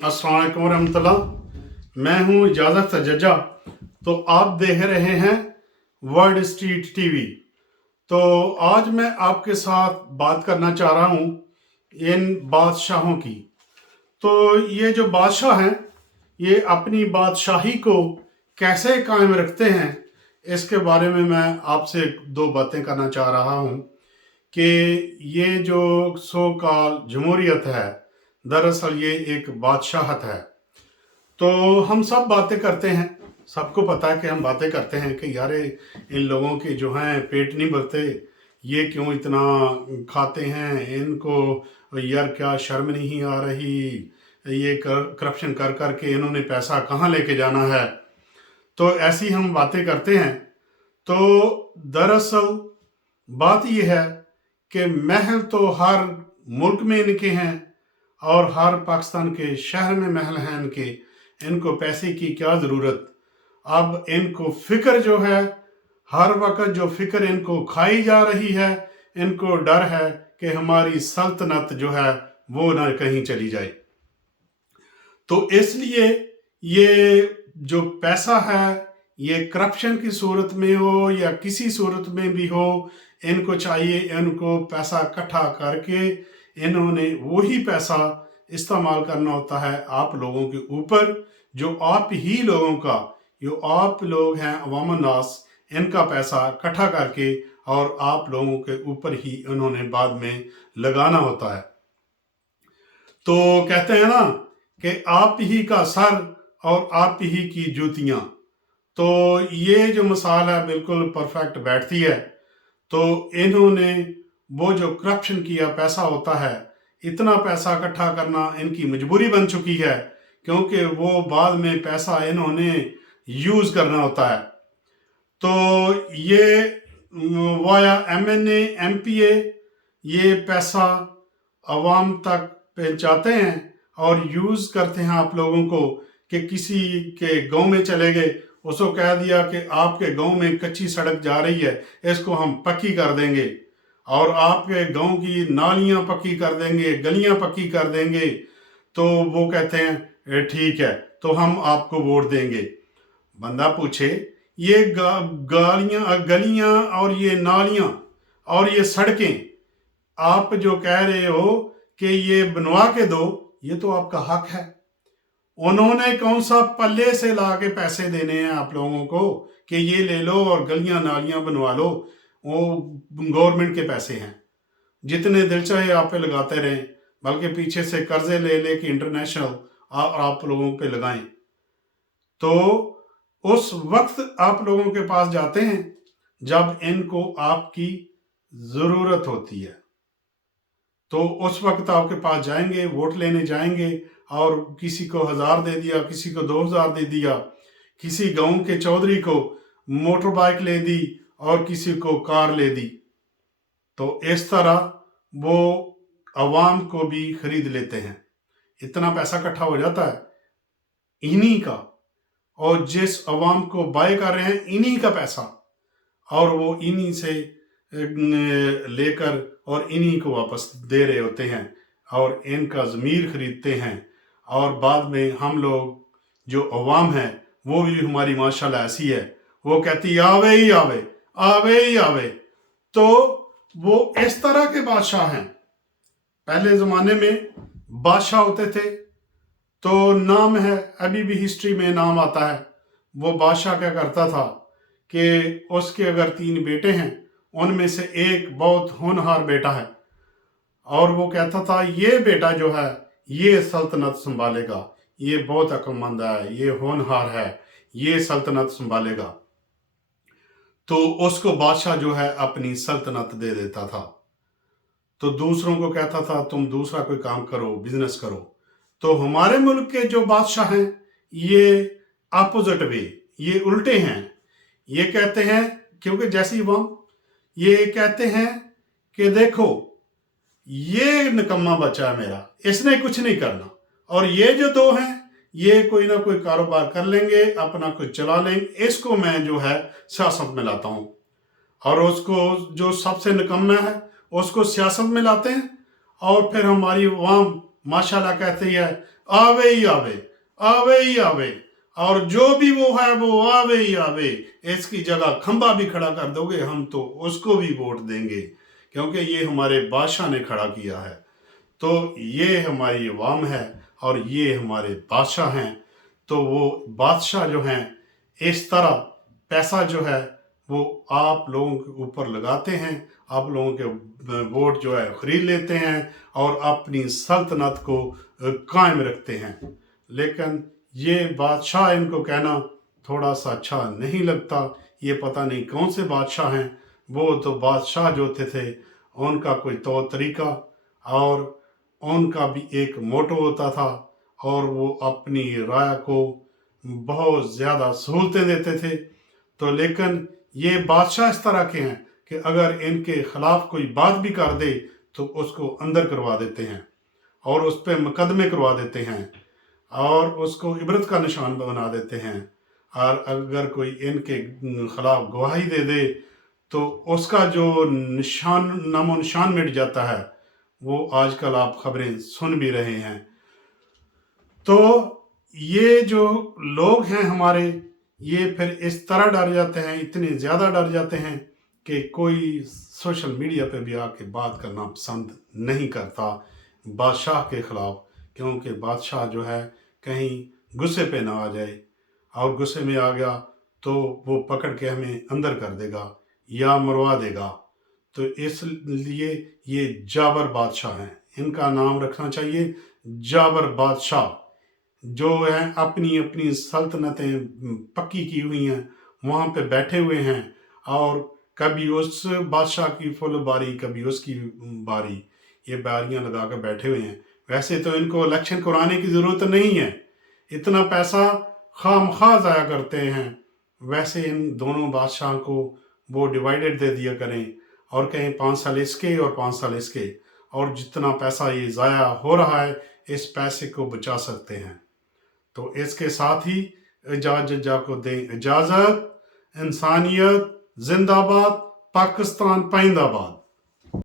अस्सलाम वालेकुम रहमतुल्लाह। मैं हूँ इजाज़त सज्जा। तो आप देख रहे हैं वर्ल्ड स्ट्रीट टीवी। तो आज मैं आपके साथ बात करना चाह रहा हूँ इन बादशाहों की। तो ये जो बादशाह हैं ये अपनी बादशाही को कैसे कायम रखते हैं, इसके बारे में मैं आपसे दो बातें करना चाह रहा हूँ कि ये जो सो कॉल जमहूरियत है, दरअसल ये एक बादशाहत है। तो हम सब बातें करते हैं, सबको पता है कि हम बातें करते हैं कि यार इन लोगों के जो हैं पेट नहीं भरते, ये क्यों इतना खाते हैं, इनको यार क्या शर्म नहीं आ रही, ये करप्शन कर कर के इन्होंने पैसा कहाँ लेके जाना है। तो ऐसी हम बातें करते हैं। तो दरअसल बात यह है कि महल तो हर मुल्क में इनके हैं और हर पाकिस्तान के शहर में महल हैं इनके। इनको पैसे की क्या ज़रूरत। अब इनको फिक्र जो है, हर वक्त जो फिक्र इनको खाई जा रही है, इनको डर है कि हमारी सल्तनत जो है वो ना कहीं चली जाए। तो इसलिए ये जो पैसा है, ये करप्शन की सूरत में हो या किसी सूरत में भी हो, इनको चाहिए इनको पैसा इकट्ठा करके इन्होंने वही पैसा इस्तेमाल करना होता है आप लोगों के ऊपर, जो आप ही लोगों का, जो आप लोग हैं अवाम नास, इनका पैसा इकट्ठा करके और आप लोगों के ऊपर ही इन्होंने बाद में लगाना होता है। तो कहते हैं ना कि आप ही का सर और आप ही की जूतियां। तो ये जो मिसाल है बिल्कुल परफेक्ट बैठती है। तो इन्होंने वो जो करप्शन किया पैसा होता है, इतना पैसा इकट्ठा करना इनकी मजबूरी बन चुकी है, क्योंकि वो बाद में पैसा इन्होंने यूज करना होता है। तो ये वाया एमएनए एमपीए ये पैसा अवाम तक पहुंचाते हैं और यूज करते हैं आप लोगों को। कि किसी के गांव में चले गए, उसको कह दिया कि आपके गांव में कच्ची सड़क जा रही है, इसको हम पक्की कर देंगे और आपके गांव की नालियां पक्की कर देंगे, गलियां पक्की कर देंगे। तो वो कहते हैं ठीक है, तो हम आपको वोट देंगे। बंदा पूछे ये गलियां और ये नालियां और ये सड़कें आप जो कह रहे हो कि ये बनवा के दो, ये तो आपका हक है। उन्होंने कौन सा पल्ले से ला के पैसे देने हैं आप लोगों को कि ये ले लो और गलियां नालियां बनवा लो? वो गवर्नमेंट के पैसे हैं, जितने दिल चाहे आप पे लगाते रहें, बल्कि पीछे से कर्जे ले ले कि इंटरनेशनल आप लोगों पे लगाएं। तो उस वक्त आप लोगों के पास जाते हैं जब इनको आपकी जरूरत होती है। तो उस वक्त आपके पास जाएंगे, वोट लेने जाएंगे और किसी को 1000 दे दिया, किसी को 2000 दे दिया, किसी गांव के चौधरी को मोटर बाइक ले दी और किसी को कार ले दी। तो इस तरह वो अवाम को भी खरीद लेते हैं। इतना पैसा इकट्ठा हो जाता है इन्हीं का, और जिस अवाम को बाय कर रहे हैं इन्हीं का पैसा, और वो इन्हीं से लेकर और इन्हीं को वापस दे रहे होते हैं और इनका ज़मीर खरीदते हैं। और बाद में हम लोग जो अवाम है वो भी हमारी माशाल्लाह ऐसी है, वो कहती आवे ही आवे, आवे ही आवे। तो वो इस तरह के बादशाह हैं। पहले ज़माने में बादशाह होते थे तो नाम है, अभी भी हिस्ट्री में नाम आता है। वो बादशाह क्या करता था कि उसके अगर 3 बेटे हैं, उनमें से एक बहुत होनहार बेटा है और वो कहता था ये बेटा जो है ये सल्तनत संभालेगा, ये बहुत अक्लमंद है, ये होनहार है, ये सल्तनत संभालेगा। तो उसको बादशाह जो है अपनी सल्तनत दे देता था। तो दूसरों को कहता था तुम दूसरा कोई काम करो, बिजनेस करो। तो हमारे मुल्क के जो बादशाह हैं ये अपोजिट वे, ये उल्टे हैं। ये कहते हैं, क्योंकि जैसी अवाम, ये कहते हैं कि देखो ये निकम्मा बच्चा है मेरा, इसने कुछ नहीं करना, और ये जो 2 हैं ये कोई ना कोई कारोबार कर लेंगे, अपना कुछ चला लेंगे, इसको मैं जो है सियासत में लाता हूँ। और उसको जो सबसे निकम्मा है उसको सियासत में लाते हैं और फिर हमारी अवाम माशाल्लाह कहती है आवे ही आवे, आवे ही आवे, और जो भी वो है वो आवे ही आवे। इसकी जगह खंबा भी खड़ा कर दोगे हम तो उसको भी वोट देंगे, क्योंकि ये हमारे बादशाह ने खड़ा किया है। तो ये हमारी अवाम है और ये हमारे बादशाह हैं। तो वो बादशाह जो हैं इस तरह पैसा जो है वो आप लोगों के ऊपर लगाते हैं, आप लोगों के वोट जो है खरीद लेते हैं और अपनी सल्तनत को कायम रखते हैं। लेकिन ये बादशाह इनको कहना थोड़ा सा अच्छा नहीं लगता। ये पता नहीं कौन से बादशाह हैं। वो तो बादशाह जो थे उनका कोई तौर तरीका और उनका भी एक मोटो होता था, और वो अपनी राय को बहुत ज़्यादा सहूलतें देते थे। तो लेकिन ये बादशाह इस तरह के हैं कि अगर इनके खिलाफ कोई बात भी कर दे तो उसको अंदर करवा देते हैं और उस पर मुकदमे करवा देते हैं और उसको इबरत का निशान बना देते हैं। और अगर कोई इनके खिलाफ गवाही दे दे तो उसका जो निशान नामो निशान मिट जाता है। वो आजकल आप खबरें सुन भी रहे हैं। तो ये जो लोग हैं हमारे, ये फिर इस तरह डर जाते हैं, इतने ज़्यादा डर जाते हैं कि कोई सोशल मीडिया पे भी आके बात करना पसंद नहीं करता बादशाह के ख़िलाफ़, क्योंकि बादशाह जो है कहीं गुस्से पे ना आ जाए, और गुस्से में आ गया तो वो पकड़ के हमें अंदर कर देगा या मरवा देगा। तो इसलिए ये जाबर बादशाह हैं, इनका नाम रखना चाहिए जाबर बादशाह, जो हैं अपनी अपनी सल्तनतें पक्की की हुई हैं, वहाँ पे बैठे हुए हैं और कभी उस बादशाह की फुल बारी कभी उसकी बारी, ये बारियां लगा कर बैठे हुए हैं। वैसे तो इनको इलेक्शन कराने की ज़रूरत नहीं है, इतना पैसा खामखा ज़ाया करते हैं। वैसे इन दोनों बादशाह को वो डिवाइडेड दे दिया करें और कहें 5 साल इसके और 5 साल इसके, और जितना पैसा ये ज़ाया हो रहा है इस पैसे को बचा सकते हैं। तो इसके साथ ही इजाज़त को दें इजाज़त। इंसानियत जिंदाबाद, पाकिस्तान पाइंदाबाद।